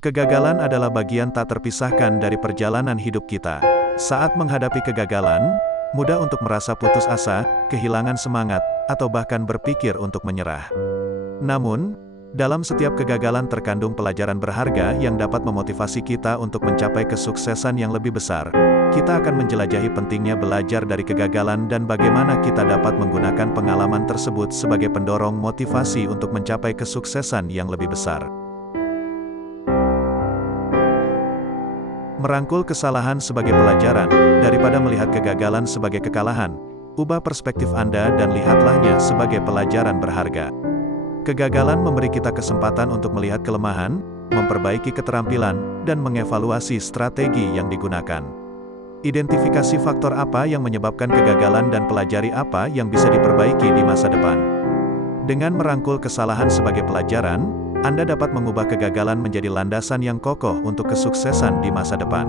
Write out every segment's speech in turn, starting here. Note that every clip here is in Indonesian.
Kegagalan adalah bagian tak terpisahkan dari perjalanan hidup kita. Saat menghadapi kegagalan, mudah untuk merasa putus asa, kehilangan semangat, atau bahkan berpikir untuk menyerah. Namun, dalam setiap kegagalan terkandung pelajaran berharga yang dapat memotivasi kita untuk mencapai kesuksesan yang lebih besar. Kita akan menjelajahi pentingnya belajar dari kegagalan dan bagaimana kita dapat menggunakan pengalaman tersebut sebagai pendorong motivasi untuk mencapai kesuksesan yang lebih besar. Merangkul kesalahan sebagai pelajaran, daripada melihat kegagalan sebagai kekalahan, ubah perspektif Anda dan lihatlahnya sebagai pelajaran berharga. Kegagalan memberi kita kesempatan untuk melihat kelemahan, memperbaiki keterampilan, dan mengevaluasi strategi yang digunakan. Identifikasi faktor apa yang menyebabkan kegagalan dan pelajari apa yang bisa diperbaiki di masa depan. Dengan merangkul kesalahan sebagai pelajaran, Anda dapat mengubah kegagalan menjadi landasan yang kokoh untuk kesuksesan di masa depan.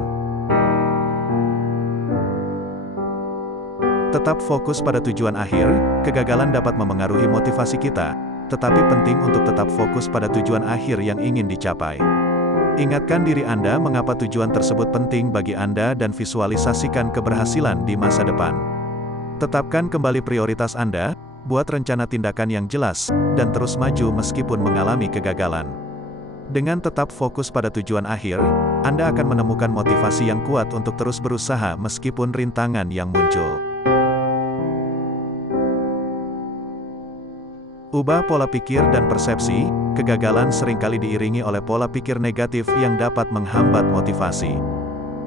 Tetap fokus pada tujuan akhir. Kegagalan dapat memengaruhi motivasi kita, tetapi penting untuk tetap fokus pada tujuan akhir yang ingin dicapai. Ingatkan diri Anda mengapa tujuan tersebut penting bagi Anda dan visualisasikan keberhasilan di masa depan. Tetapkan kembali prioritas Anda, buat rencana tindakan yang jelas, dan terus maju meskipun mengalami kegagalan. Dengan tetap fokus pada tujuan akhir, Anda akan menemukan motivasi yang kuat untuk terus berusaha meskipun rintangan yang muncul. Ubah pola pikir dan persepsi. Kegagalan seringkali diiringi oleh pola pikir negatif yang dapat menghambat motivasi.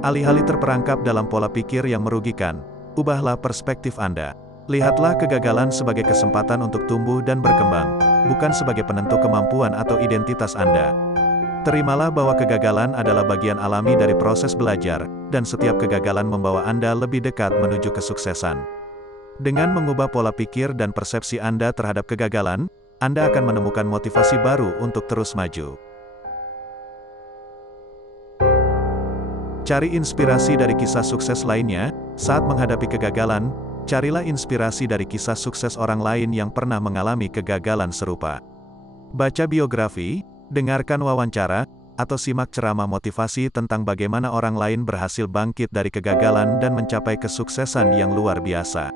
Alih-alih terperangkap dalam pola pikir yang merugikan, ubahlah perspektif Anda. Lihatlah kegagalan sebagai kesempatan untuk tumbuh dan berkembang, bukan sebagai penentu kemampuan atau identitas Anda. Terimalah bahwa kegagalan adalah bagian alami dari proses belajar, dan setiap kegagalan membawa Anda lebih dekat menuju kesuksesan. Dengan mengubah pola pikir dan persepsi Anda terhadap kegagalan, Anda akan menemukan motivasi baru untuk terus maju. Cari inspirasi dari kisah sukses lainnya. Saat menghadapi kegagalan, carilah inspirasi dari kisah sukses orang lain yang pernah mengalami kegagalan serupa. Baca biografi, dengarkan wawancara, atau simak ceramah motivasi tentang bagaimana orang lain berhasil bangkit dari kegagalan dan mencapai kesuksesan yang luar biasa.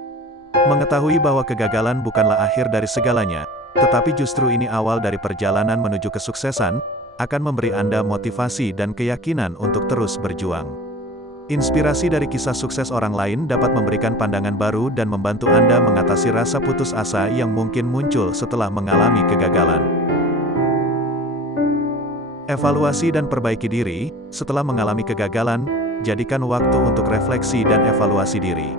Mengetahui bahwa kegagalan bukanlah akhir dari segalanya, tetapi justru ini awal dari perjalanan menuju kesuksesan, akan memberi Anda motivasi dan keyakinan untuk terus berjuang. Inspirasi dari kisah sukses orang lain dapat memberikan pandangan baru dan membantu Anda mengatasi rasa putus asa yang mungkin muncul setelah mengalami kegagalan. Evaluasi dan perbaiki diri. Setelah mengalami kegagalan, jadikan waktu untuk refleksi dan evaluasi diri.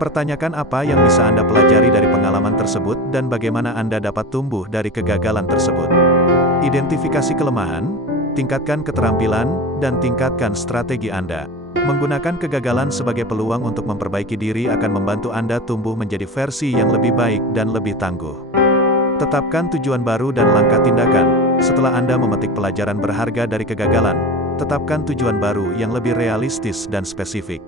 Pertanyakan apa yang bisa Anda pelajari dari pengalaman tersebut dan bagaimana Anda dapat tumbuh dari kegagalan tersebut. Identifikasi kelemahan, tingkatkan keterampilan, dan tingkatkan strategi Anda. Menggunakan kegagalan sebagai peluang untuk memperbaiki diri akan membantu Anda tumbuh menjadi versi yang lebih baik dan lebih tangguh. Tetapkan tujuan baru dan langkah tindakan. Setelah Anda memetik pelajaran berharga dari kegagalan, tetapkan tujuan baru yang lebih realistis dan spesifik.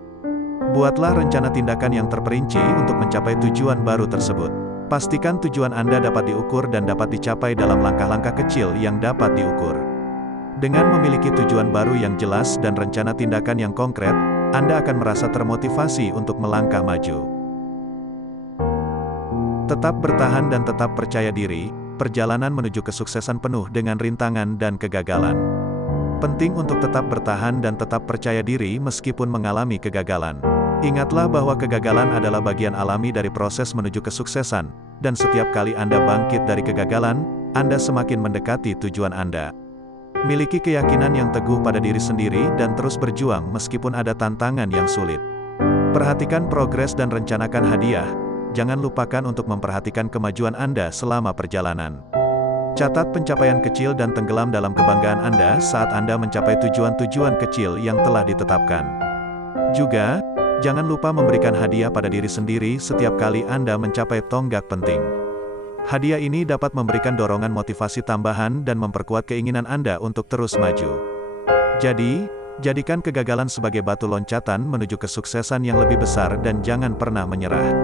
Buatlah rencana tindakan yang terperinci untuk mencapai tujuan baru tersebut. Pastikan tujuan Anda dapat diukur dan dapat dicapai dalam langkah-langkah kecil yang dapat diukur. Dengan memiliki tujuan baru yang jelas dan rencana tindakan yang konkret, Anda akan merasa termotivasi untuk melangkah maju. Tetap bertahan dan tetap percaya diri. Perjalanan menuju kesuksesan penuh dengan rintangan dan kegagalan. Penting untuk tetap bertahan dan tetap percaya diri meskipun mengalami kegagalan. Ingatlah bahwa kegagalan adalah bagian alami dari proses menuju kesuksesan, dan setiap kali Anda bangkit dari kegagalan, Anda semakin mendekati tujuan Anda. Miliki keyakinan yang teguh pada diri sendiri dan terus berjuang meskipun ada tantangan yang sulit. Perhatikan progres dan rencanakan hadiah. Jangan lupakan untuk memperhatikan kemajuan Anda selama perjalanan. Catat pencapaian kecil dan tenggelam dalam kebanggaan Anda saat Anda mencapai tujuan-tujuan kecil yang telah ditetapkan. Juga, jangan lupa memberikan hadiah pada diri sendiri setiap kali Anda mencapai tonggak penting. Hadiah ini dapat memberikan dorongan motivasi tambahan dan memperkuat keinginan Anda untuk terus maju. Jadi, jadikan kegagalan sebagai batu loncatan menuju kesuksesan yang lebih besar dan jangan pernah menyerah.